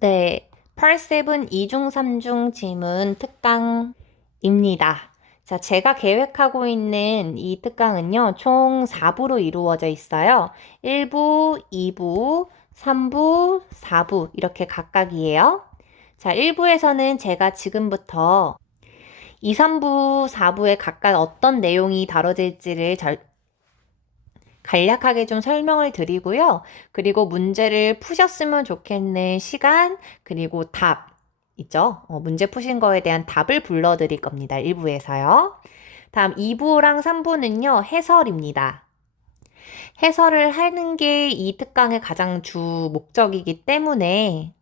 네, 8-7 2중 3중 지문 특강입니다. 자, 제가 계획하고 있는 이 특강은요, 총 4부로 이루어져 있어요. 1부, 2부, 3부, 4부 이렇게 각각이에요. 자, 1부에서는 제가 지금부터 2, 3부, 4부에 각각 어떤 내용이 다뤄질지를 간략하게 좀 설명을 드리고요. 그리고 문제를 푸셨으면 좋겠는 시간, 그리고 답 있죠? 문제 푸신 거에 대한 답을 불러드릴 겁니다. 1부에서요. 다음 2부랑 3부는요, 해설입니다. 해설을 하는 게 이 특강의 가장 주 목적이기 때문에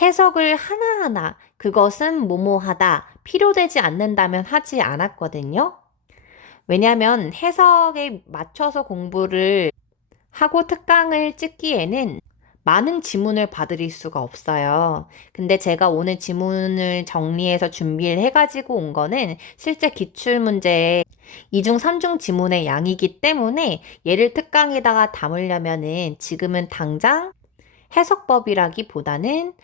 해석을 하나하나 그것은 뭐뭐하다, 필요되지 않는다면 하지 않았거든요. 왜냐하면 해석에 맞춰서 공부를 하고 특강을 찍기에는 많은 지문을 받을 수가 없어요. 근데 제가 오늘 지문을 정리해서 준비를 해가지고 온 거는 실제 기출문제의 2중, 3중 지문의 양이기 때문에 얘를 특강에다가 담으려면은 지금은 당장 해석법이라기보다는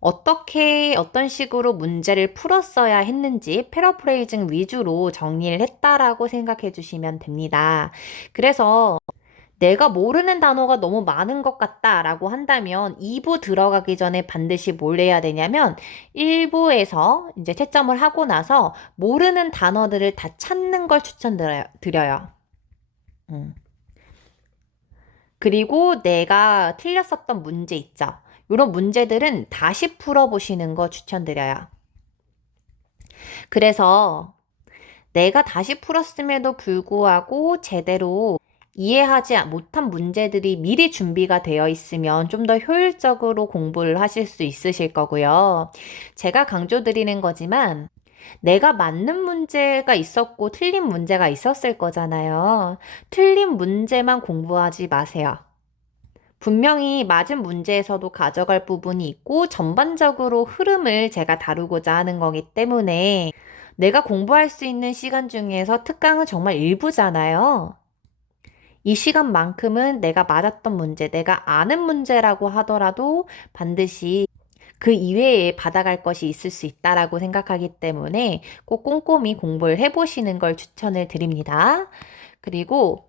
어떻게 어떤 식으로 문제를 풀었어야 했는지 패러프레이징 위주로 정리를 했다라고 생각해 주시면 됩니다. 그래서 내가 모르는 단어가 너무 많은 것 같다라고 한다면 2부 들어가기 전에 반드시 뭘 해야 되냐면 1부에서 이제 채점을 하고 나서 모르는 단어들을 다 찾는 걸 추천드려요. 그리고 내가 틀렸었던 문제 있죠. 이런 문제들은 다시 풀어보시는 거 추천드려요. 그래서 내가 다시 풀었음에도 불구하고 제대로 이해하지 못한 문제들이 미리 준비가 되어 있으면 좀 더 효율적으로 공부를 하실 수 있으실 거고요. 제가 강조드리는 거지만 내가 맞는 문제가 있었고 틀린 문제가 있었을 거잖아요. 틀린 문제만 공부하지 마세요. 분명히 맞은 문제에서도 가져갈 부분이 있고 전반적으로 흐름을 제가 다루고자 하는 거기 때문에 내가 공부할 수 있는 시간 중에서 특강은 정말 일부잖아요. 이 시간만큼은 내가 맞았던 문제, 내가 아는 문제라고 하더라도 반드시 그 이외에 받아갈 것이 있을 수 있다라고 생각하기 때문에 꼭 꼼꼼히 공부를 해보시는 걸 추천을 드립니다. 그리고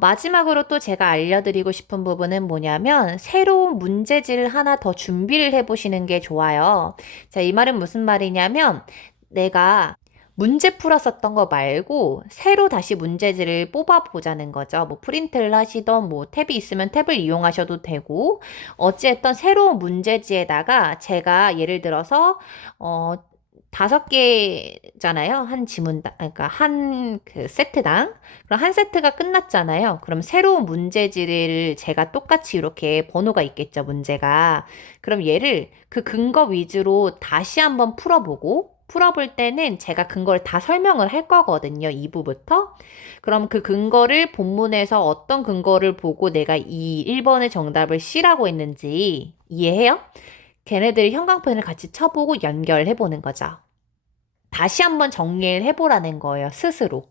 마지막으로 또 제가 알려드리고 싶은 부분은 뭐냐면, 새로운 문제지를 하나 더 준비를 해보시는 게 좋아요. 자, 이 말은 무슨 말이냐면, 내가 문제 풀었었던 거 말고, 새로 다시 문제지를 뽑아보자는 거죠. 뭐, 프린트를 하시던, 뭐, 탭이 있으면 탭을 이용하셔도 되고, 어찌됐든 새로운 문제지에다가 제가 예를 들어서, 어, 5개잖아요. 한 지문당, 그러니까 한 그 세트당. 그럼 한 세트가 끝났잖아요. 그럼 새로운 문제지를 제가 똑같이 이렇게 번호가 있겠죠, 문제가. 그럼 얘를 그 근거 위주로 다시 한번 풀어볼 때는 제가 근거를 다 설명을 할 거거든요, 2부부터. 그럼 그 근거를 본문에서 어떤 근거를 보고 내가 이 1번의 정답을 C라고 했는지 이해해요? 걔네들 형광펜을 같이 쳐보고 연결해보는 거죠. 다시 한번 정리를 해보라는 거예요, 스스로.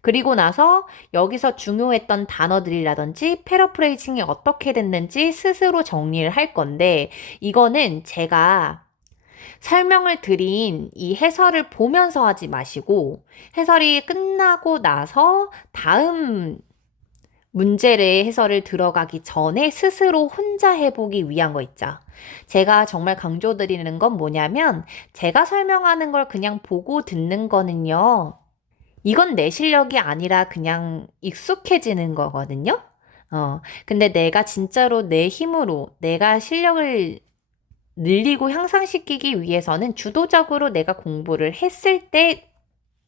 그리고 나서 여기서 중요했던 단어들이라든지 패러프레이징이 어떻게 됐는지 스스로 정리를 할 건데, 이거는 제가 설명을 드린 이 해설을 보면서 하지 마시고, 해설이 끝나고 나서 다음 문제의 해설을 들어가기 전에 스스로 혼자 해보기 위한 거 있죠. 제가 정말 강조드리는 건 뭐냐면, 제가 설명하는 걸 그냥 보고 듣는 거는요, 이건 내 실력이 아니라 그냥 익숙해지는 거거든요. 근데 내가 진짜로 내 힘으로 내가 실력을 늘리고 향상시키기 위해서는 주도적으로 내가 공부를 했을 때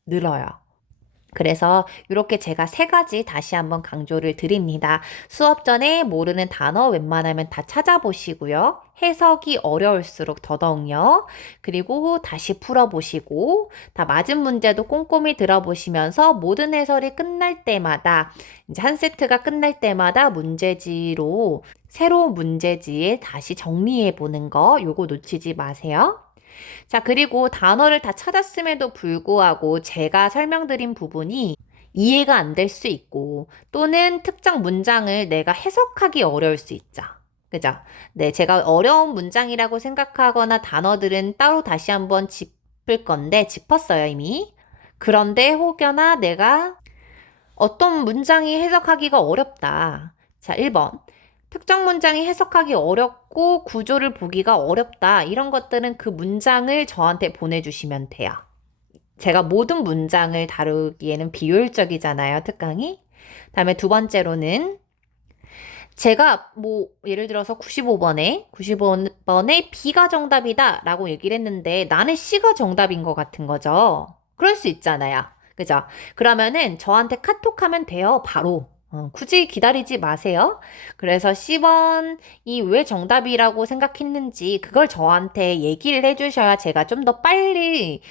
늘어요. 그래서 이렇게 제가 3가지 다시 한번 강조를 드립니다. 수업 전에 모르는 단어 웬만하면 다 찾아보시고요. 해석이 어려울수록 더더욱요. 그리고 다시 풀어보시고 다 맞은 문제도 꼼꼼히 들어보시면서 모든 해설이 끝날 때마다 이제 한 세트가 끝날 때마다 문제지로 새로운 문제지에 다시 정리해 보는 거 요거 놓치지 마세요. 자, 그리고 단어를 다 찾았음에도 불구하고 제가 설명드린 부분이 이해가 안 될 수 있고 또는 특정 문장을 내가 해석하기 어려울 수 있죠. 그죠? 네, 제가 어려운 문장이라고 생각하거나 단어들은 따로 다시 한번 짚을 건데, 짚었어요, 이미. 그런데 혹여나 내가 어떤 문장이 해석하기가 어렵다. 자, 1번. 특정 문장이 해석하기 어렵고 구조를 보기가 어렵다. 이런 것들은 그 문장을 저한테 보내주시면 돼요. 제가 모든 문장을 다루기에는 비효율적이잖아요, 특강이. 다음에 두 번째로는 제가 뭐 예를 들어서 95번에 B가 정답이다 라고 얘기를 했는데 나는 C가 정답인 것 같은 거죠. 그럴 수 있잖아요. 그죠? 그러면은 저한테 카톡하면 돼요. 바로. 굳이 기다리지 마세요. 그래서 C번이 왜 정답이라고 생각했는지 그걸 저한테 얘기를 해주셔야 제가 좀 더 빨리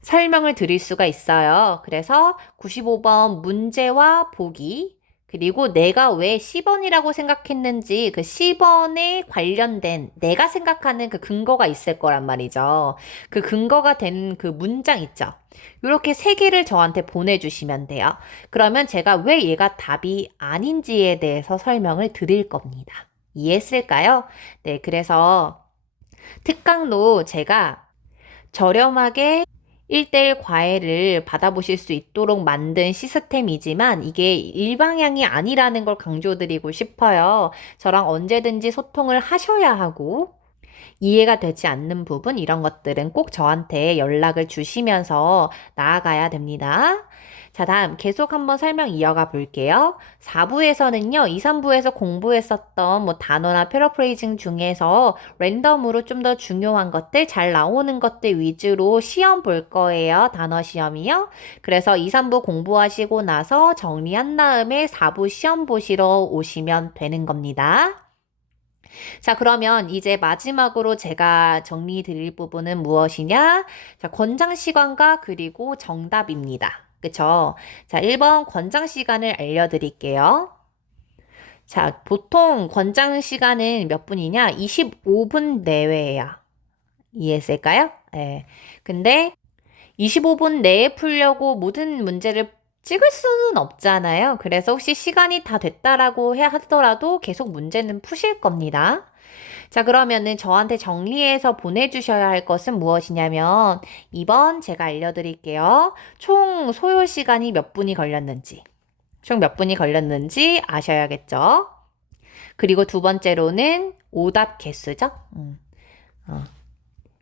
설명을 드릴 수가 있어요. 그래서 95번 문제와 보기, 그리고 내가 왜 10번이라고 생각했는지 그 10번에 관련된 내가 생각하는 그 근거가 있을 거란 말이죠. 그 근거가 된 그 문장 있죠. 이렇게 세 개를 저한테 보내주시면 돼요. 그러면 제가 왜 얘가 답이 아닌지에 대해서 설명을 드릴 겁니다. 이해했을까요? 네, 그래서 특강로 제가 저렴하게 1대1 과외를 받아보실 수 있도록 만든 시스템이지만 이게 일방향이 아니라는 걸 강조드리고 싶어요. 저랑 언제든지 소통을 하셔야 하고 이해가 되지 않는 부분 이런 것들은 꼭 저한테 연락을 주시면서 나아가야 됩니다. 자, 다음 계속 한번 설명 이어가 볼게요. 4부에서는요, 2, 3부에서 공부했었던 뭐 단어나 패러프레이징 중에서 랜덤으로 좀 더 중요한 것들, 잘 나오는 것들 위주로 시험 볼 거예요. 단어 시험이요. 그래서 2, 3부 공부하시고 나서 정리한 다음에 4부 시험 보시러 오시면 되는 겁니다. 자, 그러면 이제 마지막으로 제가 정리 드릴 부분은 무엇이냐? 자, 권장 시간과 그리고 정답입니다. 그쵸? 자, 1번 권장 시간을 알려드릴게요. 자, 보통 권장 시간은 몇 분이냐? 25분 내외예요. 이해했을까요? 네. 근데 25분 내에 풀려고 모든 문제를 찍을 수는 없잖아요. 그래서 혹시 시간이 다 됐다라고 하더라도 계속 문제는 푸실 겁니다. 자, 그러면은 저한테 정리해서 보내주셔야 할 것은 무엇이냐면 2번 제가 알려드릴게요. 총 소요 시간이 몇 분이 걸렸는지, 총 몇 분이 걸렸는지 아셔야겠죠? 그리고 두 번째로는 오답 개수죠?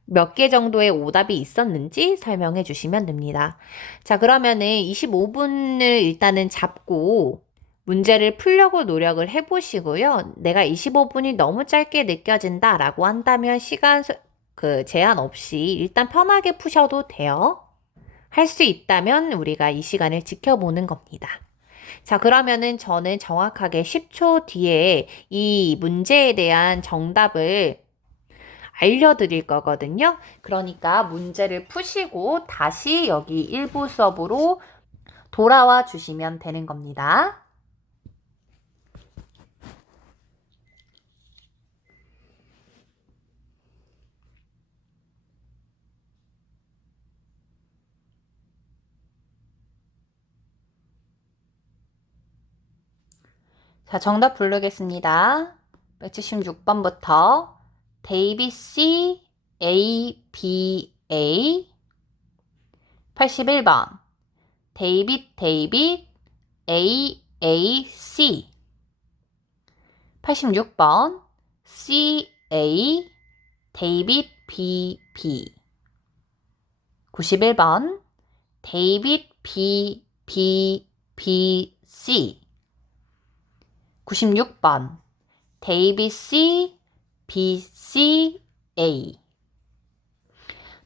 몇 개 정도의 오답이 있었는지 설명해 주시면 됩니다. 자, 그러면은 25분을 일단은 잡고 문제를 풀려고 노력을 해보시고요. 내가 25분이 너무 짧게 느껴진다라고 한다면 시간 제한 없이 일단 편하게 푸셔도 돼요. 할 수 있다면 우리가 이 시간을 지켜보는 겁니다. 자, 그러면은 저는 정확하게 10초 뒤에 이 문제에 대한 정답을 알려드릴 거거든요. 그러니까 문제를 푸시고 다시 여기 일부 수업으로 돌아와 주시면 되는 겁니다. 자, 정답 부르겠습니다. 176번부터 데이비 C, A, B, A 81번 데이빗, A, A, C 86번 C, A, 데이빗, B, B 91번 데이빗, B, B, B, C 96번 데이빗 C, B, C, A.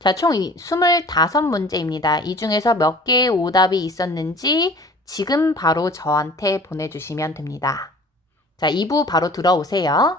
자, 총 25문제입니다. 이 중에서 몇 개의 오답이 있었는지 지금 바로 저한테 보내주시면 됩니다. 자, 2부 바로 들어오세요.